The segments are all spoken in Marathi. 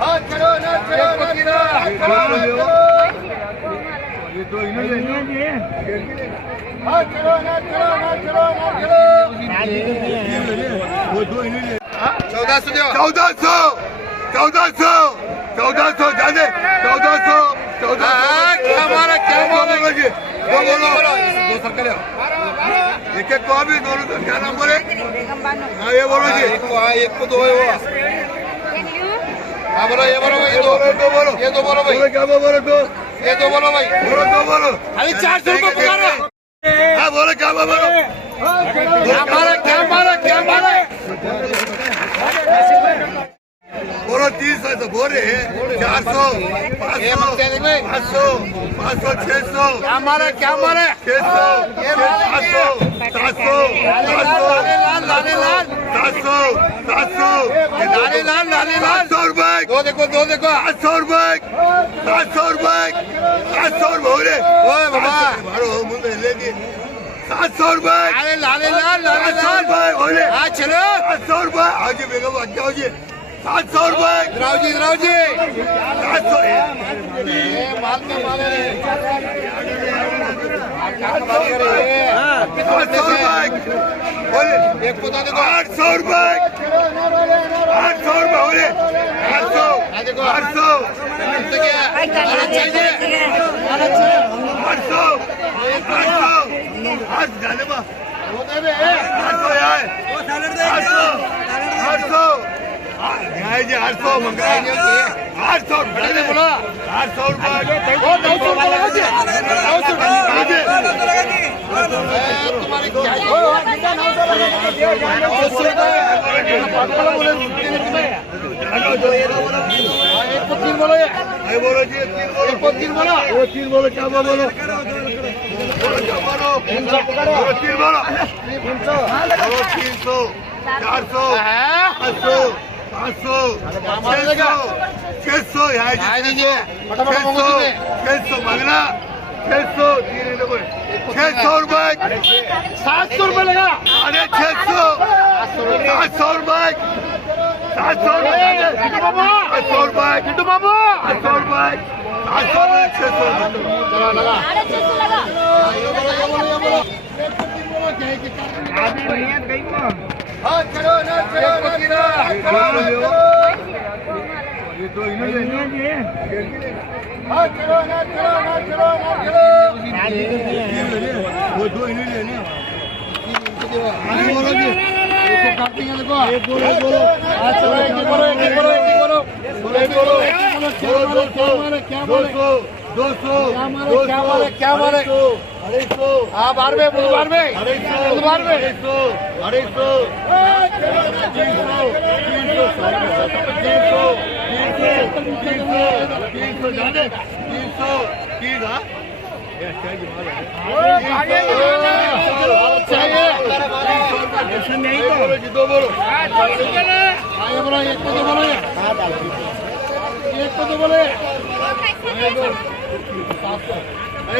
हाँ चलो ना चलो ना चलो ये तो इन्होंने हाँ चलो ना चलो ना चलो ना चलो वो दो इन्होंने 1400 जाने 1400 क्या मारा जी दो बोलो दो सरकार एक एक को अभी दोनों तो क्या नाम बोले हाँ ये बोलो जी एक को दो है वो हाँ बोलो ये बोलो भाई ये दो बोलो भाई क्या बोलो दो ये दो बोलो भाई दो बोलो अरे 400 रुपये पुकारो हाँ बोलो क्या बोलो क्या मारा बोलो 300 तो बोले 400 500 600 क्या मारा 600 700 रुपए दो देखो 800 रुपए 700 रुपए ओए बाबा मारो मुंडे लेके 700 रुपए अरे लाले बोले हाँ चलो 700 रुपए आज बेगम अच्छा हो जी 700 रुपए राव जी 700 माल बोले एक पता देखो 800 रुपए बोले 800 जाने बा 800 मंगाए 800 बोला 800 बोलो जी 3 बोलो क्या बोलो 300 400 500 600 मांगना 600 रुपए 700 रुपए लगा अरे 600 700 रुपए 700 रुपए 800 रुपए 600 लगा हाँ चलो ना ये तो इन्होंने हाँ चलो ना वो दो इन्होंने बोलो जी देखो बोलो क्या बोलो 200 क्या मारे 250 हाँ बार में 250 जाने 300 नहीं तो दो बोलो एक को दो बोले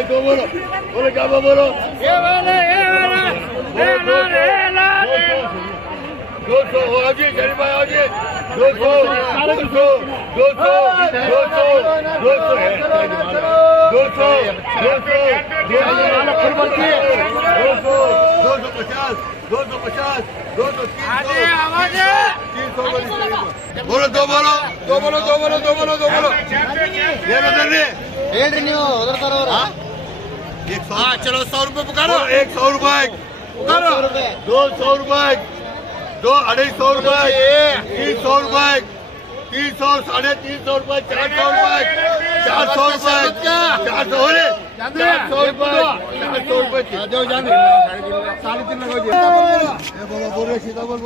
दो बोलो क्या बोलो 200 आजी शरीफ भाई आजी 200 बोलो दो बोलो ಹೇಳ್ರಿ ನೀವು ಉದರ್ತಾರವ್ರ चलो 100 रुपए पुकारो 100 रुपए पुकारो 200 रुपए 250 रुपए 300 रुपए 300 350 रुपए 400 रुपए 400 रुपए 400 रुपए साढ़े 3 लगाओ बोलो सीधा बोल